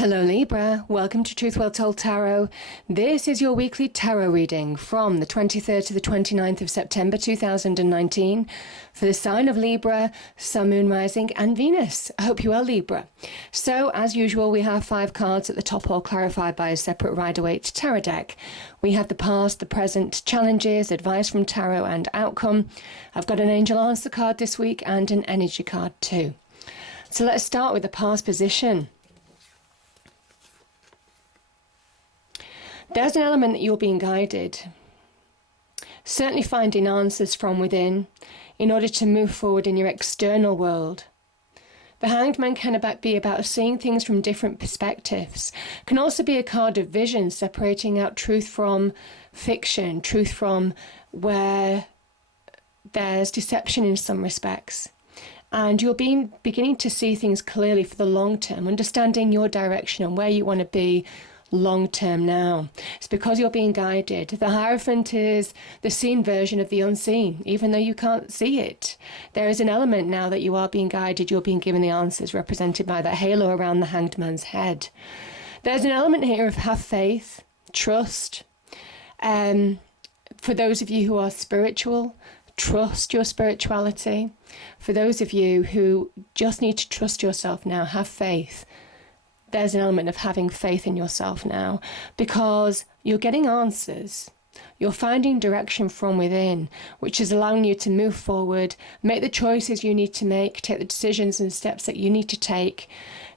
Hello Libra, welcome to Truth Well Told Tarot. This is your weekly tarot reading from the 23rd to the 29th of September 2019 for the sign of Libra, Sun, Moon, Rising and Venus. I hope you are Libra. So as usual, we have 5 cards at the top, all clarified by a separate Rider-Waite tarot deck. We have the past, the present, challenges, advice from tarot and outcome. I've got an angel answer card this week and an energy card too. So let's start with the past position. There's an element that you're being guided, certainly finding answers from within in order to move forward in your external world. The Hanged Man can be about seeing things from different perspectives. Can also be a card of vision, separating out truth from fiction, truth from where there's deception in some respects. And you're beginning to see things clearly for the long term, understanding your direction and where you want to be long term now. It's because you're being guided. The Hierophant is the seen version of the unseen, even though you can't see it. There is an element now that you are being guided, you're being given the answers, represented by that halo around the Hanged Man's head. There's an element here of have faith, trust. For those of you who are spiritual, trust your spirituality. For those of you who just need to trust yourself now, have faith. There's an element of having faith in yourself now, because you're getting answers. You're finding direction from within, which is allowing you to move forward, make the choices you need to make, take the decisions and steps that you need to take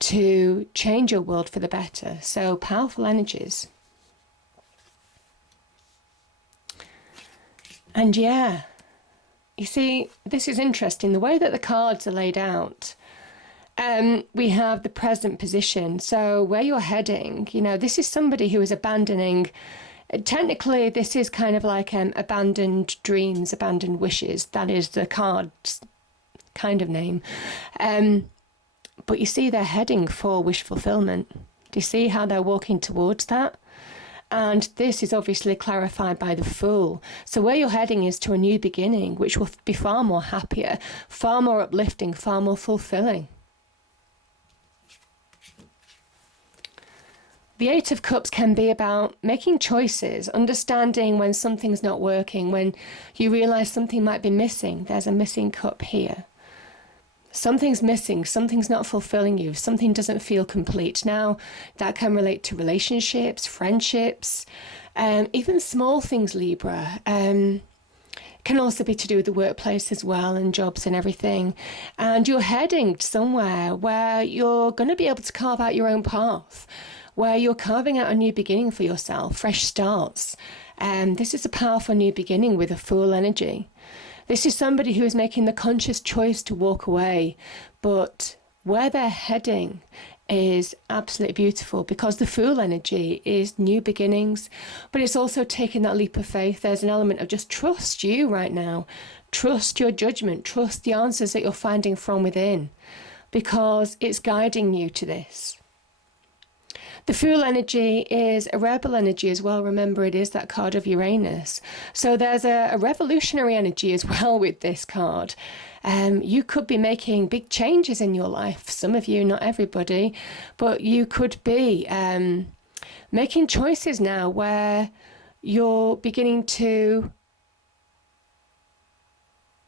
to change your world for the better. So powerful energies. And yeah, you see, this is interesting. The way that the cards are laid out, we have the present position. So where you're heading, this is somebody who is abandoning. Technically, this is kind of like abandoned dreams, abandoned wishes. That is the card's kind of name. But you see, they're heading for wish fulfillment. Do you see how they're walking towards that? And this is obviously clarified by the Fool. So where you're heading is to a new beginning, which will be far more happier, far more uplifting, far more fulfilling. The Eight of Cups can be about making choices, understanding when something's not working, when you realise something might be missing. There's a missing cup here. Something's missing, something's not fulfilling you, something doesn't feel complete. Now, that can relate to relationships, friendships, even small things, Libra. Can also be to do with the workplace as well, and jobs and everything. And you're heading somewhere where you're going to be able to carve out your own path, where you're carving out a new beginning for yourself, fresh starts. This is a powerful new beginning with a Fool energy. This is somebody who is making the conscious choice to walk away, but where they're heading is absolutely beautiful, because the Fool energy is new beginnings, but it's also taking that leap of faith. There's an element of just trust you right now. Trust your judgment. Trust the answers that you're finding from within, because it's guiding you to this. The Fool energy is a rebel energy as well. Remember, it is that card of Uranus. So there's a revolutionary energy as well with this card. You could be making big changes in your life. Some of you, not everybody, but you could be making choices now where you're beginning to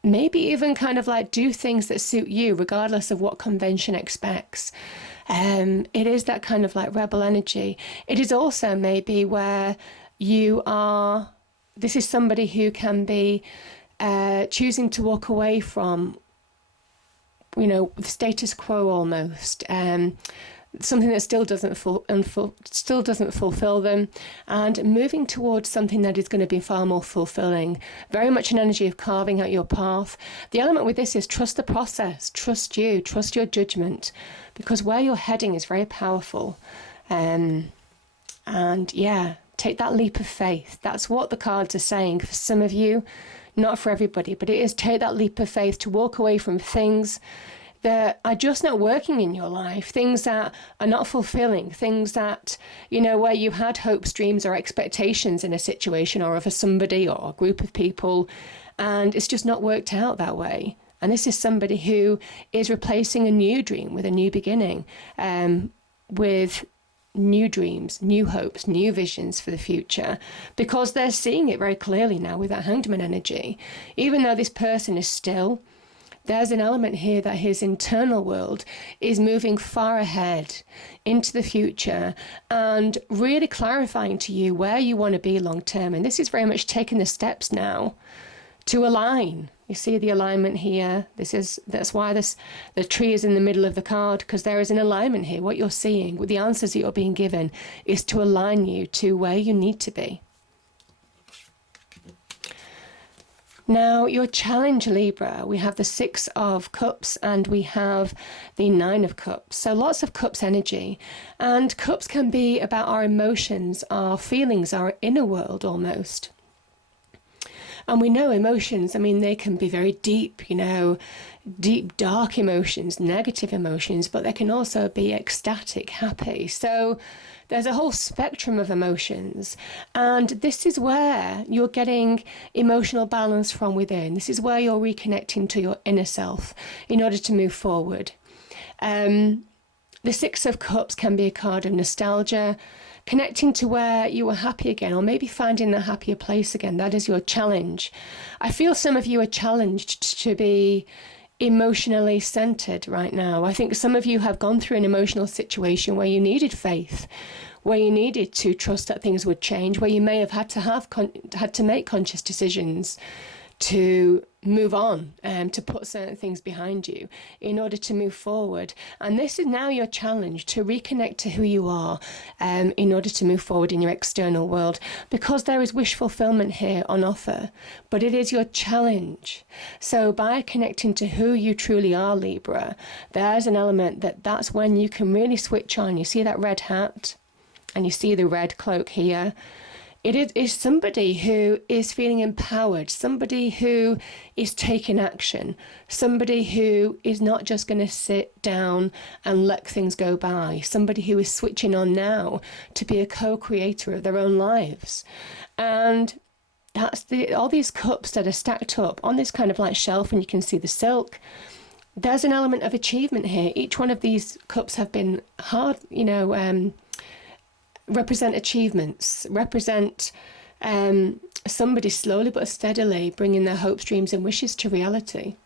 maybe even kind of like do things that suit you, regardless of what convention expects. It is that kind of like rebel energy. It is also maybe where you are, this is somebody who can be choosing to walk away from, the status quo almost. Something that still doesn't fulfill them, and moving towards something that is going to be far more fulfilling. Very much an energy of carving out your path. The element with this is trust the process, trust you, trust your judgment, because where you're heading is very powerful. And yeah, take that leap of faith. That's what the cards are saying for some of you, not for everybody, but it is take that leap of faith to walk away from things that are just not working in your life, things that are not fulfilling, things that, where you had hopes, dreams or expectations in a situation or of a somebody or a group of people, and it's just not worked out that way. And this is somebody who is replacing a new dream with a new beginning, with new dreams, new hopes, new visions for the future, because they're seeing it very clearly now with that Hanged Man energy. Even though this person is still, there's an element here that his internal world is moving far ahead into the future and really clarifying to you where you want to be long term. And this is very much taking the steps now to align. You see the alignment here. That's why the tree is in the middle of the card, because there is an alignment here. What you're seeing with the answers that you're being given is to align you to where you need to be. Now, your challenge, Libra, we have the 6 of Cups and we have the 9 of Cups. So lots of Cups energy. And Cups can be about our emotions, our feelings, our inner world almost. And we know emotions, I mean, they can be very deep, deep, dark emotions, negative emotions, but they can also be ecstatic, happy. So there's a whole spectrum of emotions. And this is where you're getting emotional balance from within. This is where you're reconnecting to your inner self in order to move forward. The 6 of Cups can be a card of nostalgia, connecting to where you were happy again, or maybe finding a happier place again. That is your challenge. I feel some of you are challenged to be emotionally centered right now. I think some of you have gone through an emotional situation where you needed faith, where you needed to trust that things would change, where you may have had to make conscious decisions to move on and to put certain things behind you in order to move forward. And this is now your challenge to reconnect to who you are in order to move forward in your external world, because there is wish fulfillment here on offer, but it is your challenge. So by connecting to who you truly are, Libra, there's an element that's when you can really switch on. You see that red hat and you see the red cloak here. It is somebody who is feeling empowered, somebody who is taking action, somebody who is not just going to sit down and let things go by, somebody who is switching on now to be a co-creator of their own lives. And that's all these cups that are stacked up on this kind of like shelf, and you can see the silk. There's an element of achievement here. Each one of these cups have been hard, represent achievements, represent somebody slowly but steadily bringing their hopes, dreams and wishes to reality.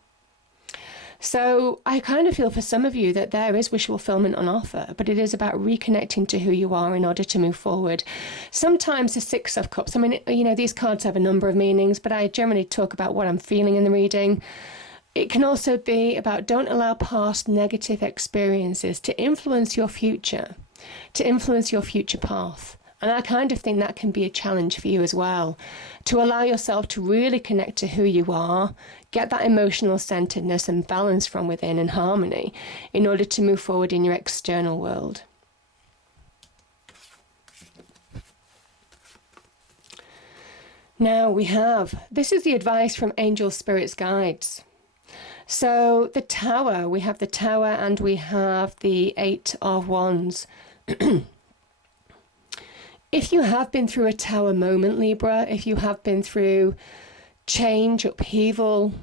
So I kind of feel for some of you that there is wish fulfillment on offer, but it is about reconnecting to who you are in order to move forward. Sometimes the 6 of Cups, I mean, these cards have a number of meanings, but I generally talk about what I'm feeling in the reading. It can also be about don't allow past negative experiences to influence your future, to influence your future path. And I kind of think that can be a challenge for you as well, to allow yourself to really connect to who you are, get that emotional centeredness and balance from within and harmony in order to move forward in your external world. Now this is the advice from angels, spirits, guides. So the Tower, we have the Tower and we have the 8 of Wands. If you have been through a Tower moment, Libra, if you have been through change, upheaval,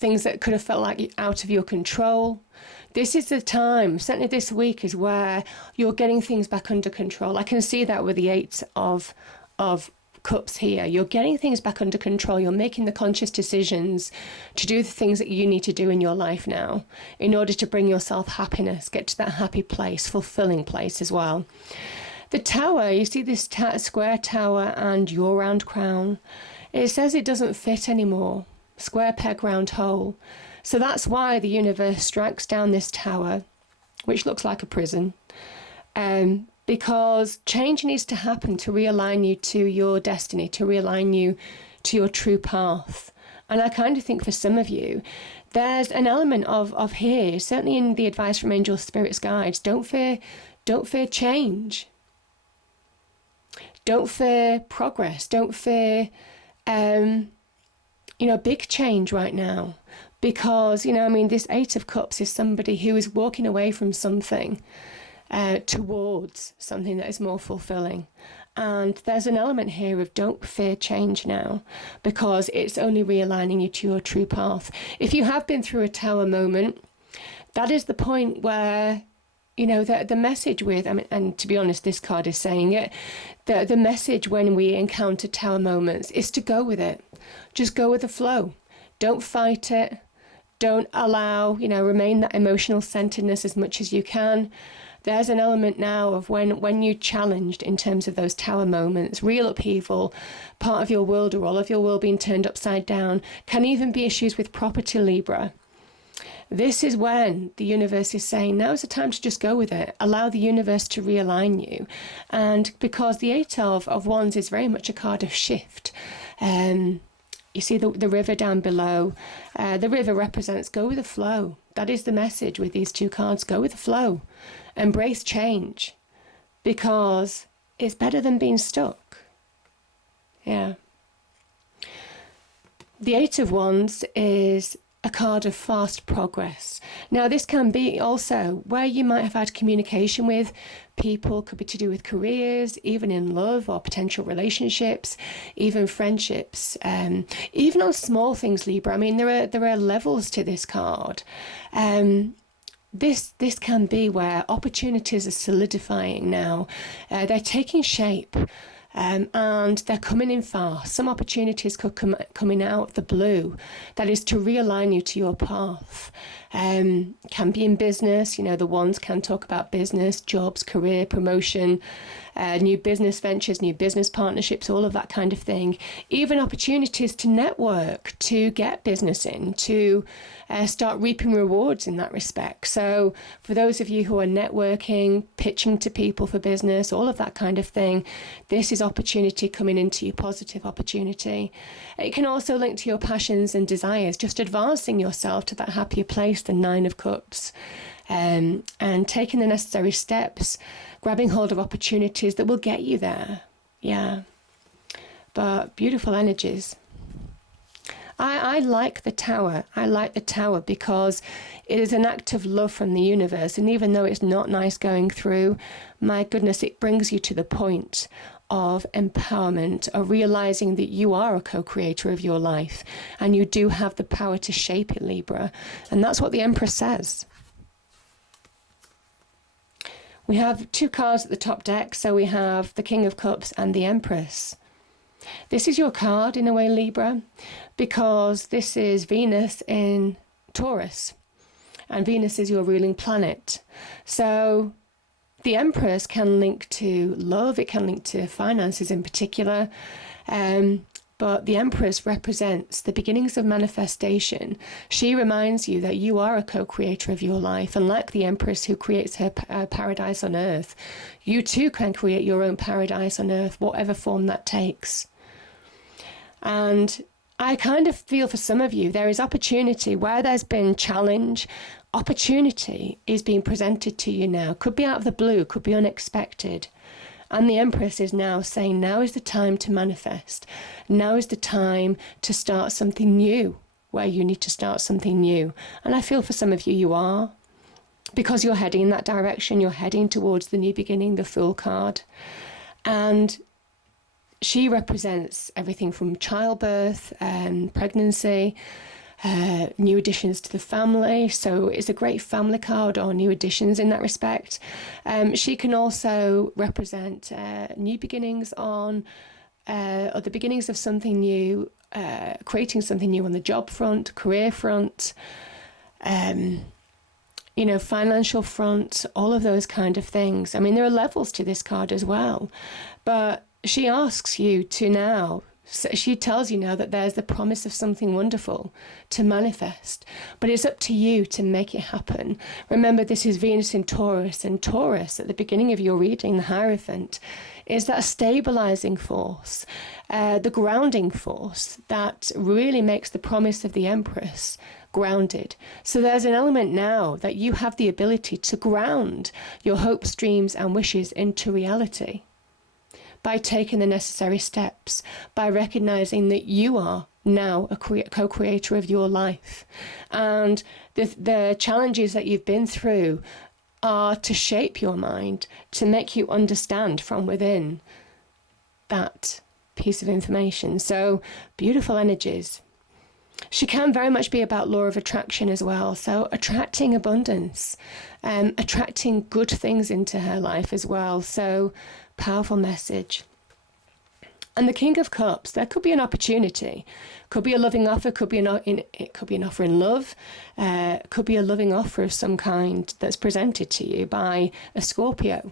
things that could have felt like out of your control, this is the time, certainly this week, is where you're getting things back under control. I can see that with the 8 of Cups here. You're getting things back under control. You're making the conscious decisions to do the things that you need to do in your life now in order to bring yourself happiness, get to that happy place, fulfilling place as well. The Tower, you see this square tower and your round crown. It says it doesn't fit anymore. Square peg, round hole. So that's why the universe strikes down this tower, which looks like a prison. Because change needs to happen to realign you to your destiny, to realign you to your true path. And I kind of think for some of you, there's an element of here, certainly in the advice from angels, spirits, guides, don't fear change. Don't fear progress. Don't fear, big change right now. Because, this 8 of Cups is somebody who is walking away from something towards something that is more fulfilling. And there's an element here of don't fear change now, because it's only realigning you to your true path. If you have been through a Tower moment, that is the point where You know, the message with, I mean, and to be honest, this card is saying it, the message when we encounter tower moments is to go with it. Just go with the flow. Don't fight it. Don't allow, remain that emotional centeredness as much as you can. There's an element now of when you're challenged in terms of those tower moments, real upheaval, part of your world or all of your world being turned upside down, can even be issues with property, Libra. This is when the universe is saying, now is the time to just go with it. Allow the universe to realign you. And because the Eight of Wands is very much a card of shift. You see the river down below. The river represents go with the flow. That is the message with these two cards. Go with the flow. Embrace change. Because it's better than being stuck. Yeah. The Eight of Wands is a card of fast progress. Now, this can be also where you might have had communication with people, could be to do with careers, even in love or potential relationships, even friendships, even on small things, Libra. I mean, there are levels to this card. This can be where opportunities are solidifying now. They're taking shape. And they're coming in fast. Some opportunities could coming out of the blue. That is to realign you to your path. Can be in business. The wands can talk about business, jobs, career, promotion, new business ventures, new business partnerships, all of that kind of thing. Even opportunities to network, to get business in, to start reaping rewards in that respect. So for those of you who are networking, pitching to people for business, all of that kind of thing, this is opportunity coming into you, positive opportunity. It can also link to your passions and desires, just advancing yourself to that happier place, the Nine of Cups, and taking the necessary steps, grabbing hold of opportunities that will get you there. Yeah. But beautiful energies. I like the Tower. I like the Tower because it is an act of love from the universe. And even though it's not nice going through, my goodness, it brings you to the point of empowerment, of realizing that you are a co-creator of your life and you do have the power to shape it, Libra. And that's what the Empress says. We have two cards at the top deck. So we have the King of Cups and the Empress. This is your card in a way, Libra, because this is Venus in Taurus, and Venus is your ruling planet. So the Empress can link to love, it can link to finances in particular, but the Empress represents the beginnings of manifestation. She reminds you that you are a co-creator of your life, and like the Empress who creates her paradise on earth, you too can create your own paradise on earth, whatever form that takes. And I kind of feel for some of you, there is opportunity where there's been challenge. Opportunity is being presented to you now. Could be out of the blue, could be unexpected. And the Empress is now saying, now is the time to manifest. Now is the time to start something new, where you need to start something new. And I feel for some of you, you are. Because you're heading in that direction, you're heading towards the new beginning, the Fool card. And she represents everything from childbirth and pregnancy, new additions to the family. So it's a great family card, or new additions in that respect. She can also represent new beginnings or the beginnings of something new, creating something new on the job front, career front, financial front, all of those kind of things. I mean, there are levels to this card as well, but she asks you to now, she tells you now that there's the promise of something wonderful to manifest, but it's up to you to make it happen. Remember, this is Venus in Taurus, and Taurus, at the beginning of your reading, the Hierophant, is that stabilizing force, the grounding force that really makes the promise of the Empress grounded. So there's an element now that you have the ability to ground your hopes, dreams, and wishes into reality, by taking the necessary steps, by recognizing that you are now a co-creator of your life. And the challenges that you've been through are to shape your mind, to make you understand from within that piece of information. So beautiful energies. She can very much be about law of attraction as well. So attracting abundance, attracting good things into her life as well. So powerful message. And the King of Cups, there could be an opportunity. Could be a loving offer, it could be an offer in love, could be a loving offer of some kind that's presented to you by a Scorpio.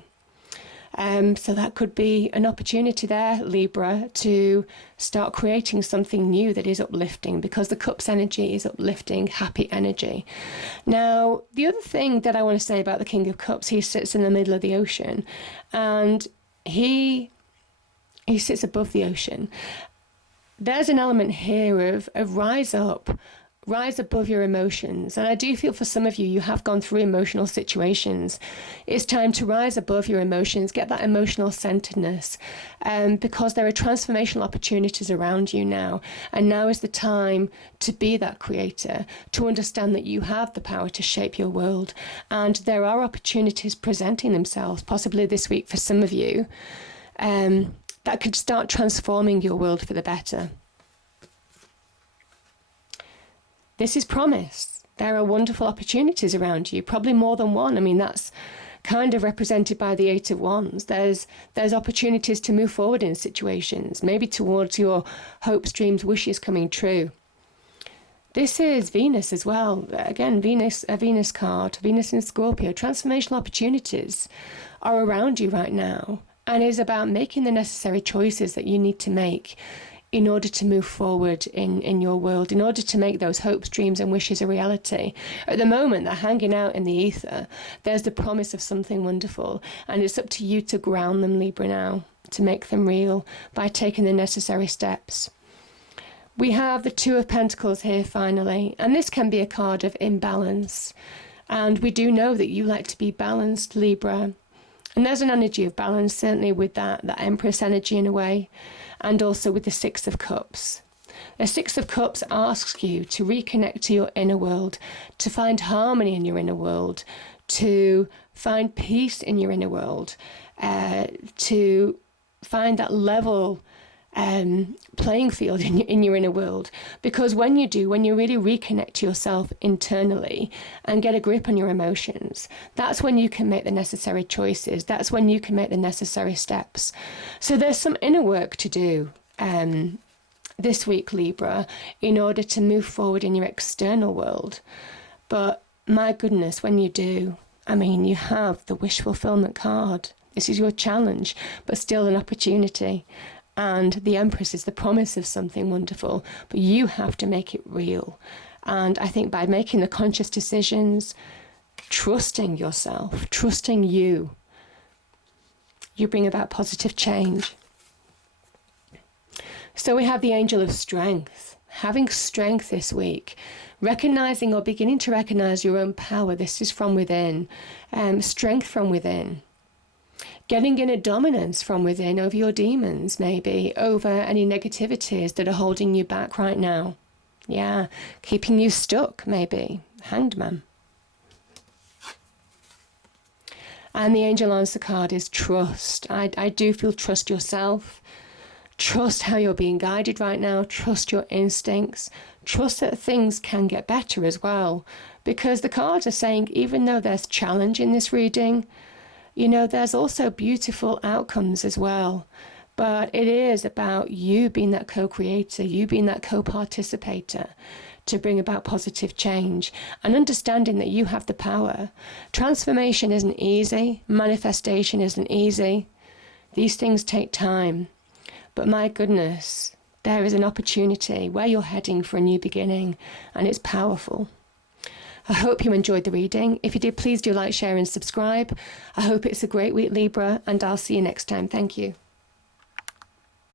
So that could be an opportunity there, Libra, to start creating something new that is uplifting, because the Cups energy is uplifting, happy energy. Now, the other thing that I want to say about the King of Cups, he sits in the middle of the ocean, and he sits above the ocean. There's an element here of rise up, rise above your emotions. And I do feel for some of you, you have gone through emotional situations. It's time to rise above your emotions, get that emotional centeredness, because there are transformational opportunities around you now. And now is the time to be that creator, to understand that you have the power to shape your world. And there are opportunities presenting themselves, possibly this week for some of you, that could start transforming your world for the better. This is promise. There are wonderful opportunities around you, probably more than one. I mean, that's kind of represented by the Eight of Wands. There's opportunities to move forward in situations, maybe towards your hopes, dreams, wishes coming true. This is Venus as well. Again, a Venus card, Venus in Scorpio. Transformational opportunities are around you right now. And is about making the necessary choices that you need to make in order to move forward in your world, in order to make those hopes, dreams and wishes a reality. At the moment, they're hanging out in the ether. There's the promise of something wonderful. And it's up to you to ground them, Libra, now, to make them real by taking the necessary steps. We have the Two of Pentacles here finally. And this can be a card of imbalance. And we do know that you like to be balanced, Libra. And there's an energy of balance, certainly with that Empress energy in a way, and also with the Six of Cups. The Six of Cups asks you to reconnect to your inner world, to find harmony in your inner world, to find peace in your inner world, to find that level playing field in your inner world. Because when you really reconnect to yourself internally and get a grip on your emotions, that's when you can make the necessary choices. That's when you can make the necessary steps. So there's some inner work to do this week, Libra, in order to move forward in your external world. But my goodness, when you do, I mean, you have the wish fulfillment card. This is your challenge, but still an opportunity. And the Empress is the promise of something wonderful, but you have to make it real. And I think by making the conscious decisions, trusting yourself, trusting you bring about positive change. So we have the Angel of Strength, having strength this week, recognizing or beginning to recognize your own power. This is from within, strength from within. Getting in a dominance from within over your demons, maybe, over any negativities that are holding you back right now. Yeah, keeping you stuck, maybe. Hanged Man. And the Angel Answer card is trust. I do feel trust yourself. Trust how you're being guided right now. Trust your instincts. Trust that things can get better as well. Because the cards are saying, even though there's challenge in this reading, you know, there's also beautiful outcomes as well. But it is about you being that co-creator, you being that co-participator to bring about positive change and understanding that you have the power. Transformation isn't easy. Manifestation isn't easy. These things take time. But my goodness, there is an opportunity where you're heading for a new beginning, and it's powerful. I hope you enjoyed the reading. If you did, please do like, share and subscribe. I hope it's a great week, Libra, and I'll see you next time. Thank you.